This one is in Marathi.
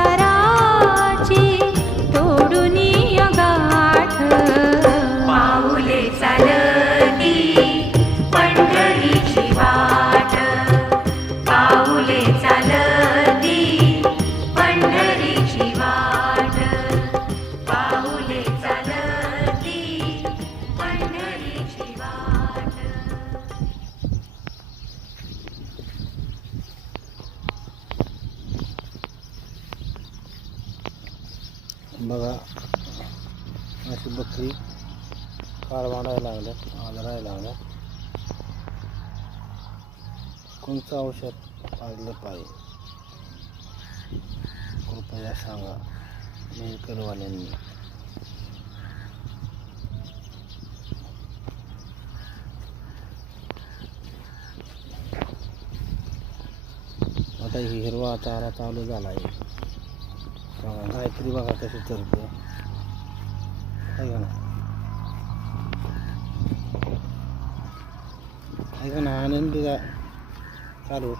संसाराची तोडुनी गाठ पाऊले चालती पंढरीची वाट पाऊले चालती पंढरीची वाट पाऊले चालती पंढरीची वाट. बघा अशी बकरी काळ वाढायला लागल्या आजारायला लागल्या. कोणतं औषध पाजलं पाहिजे कृपया सांगा मेहकरवाल्यांनी. आता ही हिरवा चारा चालू झाला आहे. गायत्री बघा कशी चरते आहे का ना आनंदी चालू